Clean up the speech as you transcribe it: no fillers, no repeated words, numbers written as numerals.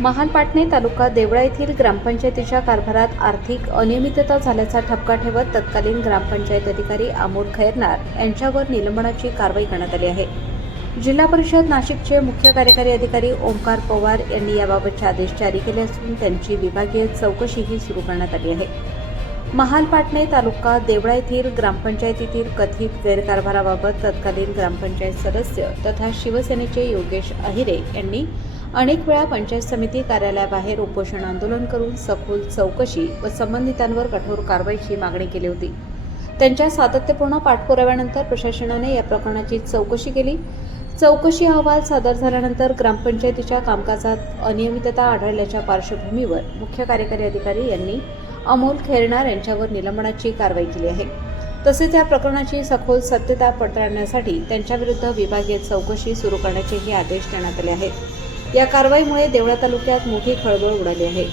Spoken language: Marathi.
महाल-पाटणे तालुका देवळा येथील ग्रामपंचायतीच्या कारभारात आर्थिक अनियमितता झाल्याचा ठपका ठेवत तत्कालीन ग्रामपंचायत अधिकारी अमोल खैरनार यांच्यावर निलंबनाची कारवाई करण्यात आली आहे. जिल्हा परिषद नाशिकचे मुख्य कार्यकारी अधिकारी ओमकार पवार यांनी याबाबतचे आदेश जारी केले असून त्यांची विभागीय चौकशीही सुरू करण्यात आली आहे. महाल-पाटणे तालुका देवळा येथील ग्रामपंचायतीतील कथित गैरकारभाराबाबत तत्कालीन ग्रामपंचायत सदस्य तथा शिवसेनेचे योगेश अहिरे यांनी अनेक वेळा पंचायत समिती कार्यालयाबाहेर उपोषण आंदोलन करून सखोल चौकशी व संबंधितांवर कठोर कारवाईची मागणी केली होती. त्यांच्या सातत्यपूर्ण पाठपुराव्यानंतर प्रशासनाने या प्रकरणाची चौकशी केली. चौकशी अहवाल सादर झाल्यानंतर ग्रामपंचायतीच्या कामकाजात अनियमितता आढळल्याच्या पार्श्वभूमीवर मुख्य कार्यकारी अधिकारी यांनी अमोल खैरनार यांच्यावर निलंबनाची कारवाई केली आहे. तसेच या प्रकरणाची सखोल सत्यता पडताळण्यासाठी त्यांच्याविरुद्ध विभागीय चौकशी सुरू करण्याचेही आदेश देण्यात आले आहेत. या कारवाईमुळे देवळा तालुक्यात मोठी खळबळ उडाली आहे.